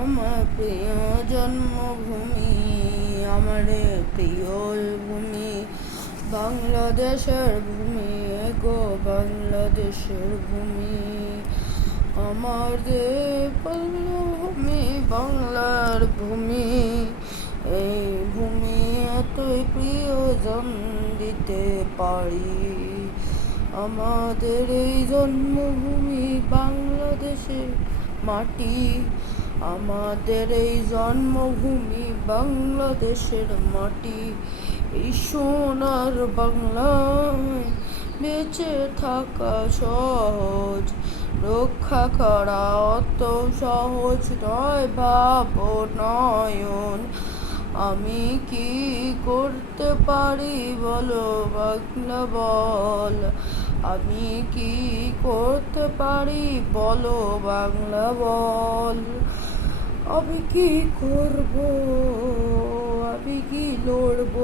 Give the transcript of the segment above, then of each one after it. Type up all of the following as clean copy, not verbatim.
আমার প্রিয় জন্মভূমি, আমার প্রিয় ভূমি বাংলাদেশের ভূমি গো, বাংলাদেশের ভূমি। আমার যে ভূমি বাংলার ভূমি, এই ভূমি এতই প্রিয়জন দিতে পারি। আমাদের এই জন্মভূমি বাংলাদেশের মাটি, আমাদের এই জন্মভূমি বাংলাদেশের মাটি। এই সোনার বাংলায় বেঁচে থাকা সহজ, রক্ষা করা অত সহজ নয় ভাবো নয়ন। আমি কি করতে পারি বলো বাংলা বল, আমি কি করতে পারি বলো বাংলা বল। আমি কি করব, আমি কি লড়ব,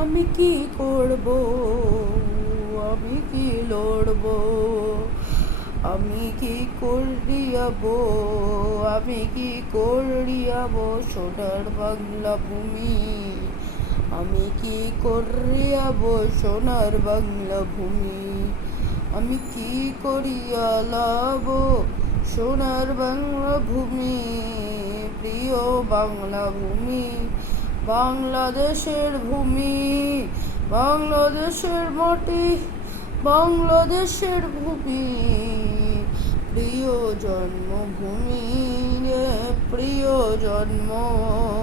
আমি কি করব, আমি কি লড়ব। আমি কি করিয়াবো, আমি কি করিয়াবো সোনার বাংলা ভূমি। আমি কি করিয়াবো সোনার বাংলা ভূমি। আমি কি করিয়া লাভ সোনার বাংলা ভূমি। প্রিয় বাংলা ভূমি বাংলাদেশের ভূমি, বাংলাদেশের মাটি, বাংলাদেশের ভূমি। প্রিয় জন্মভূমি রে, প্রিয় জন্মভূমি।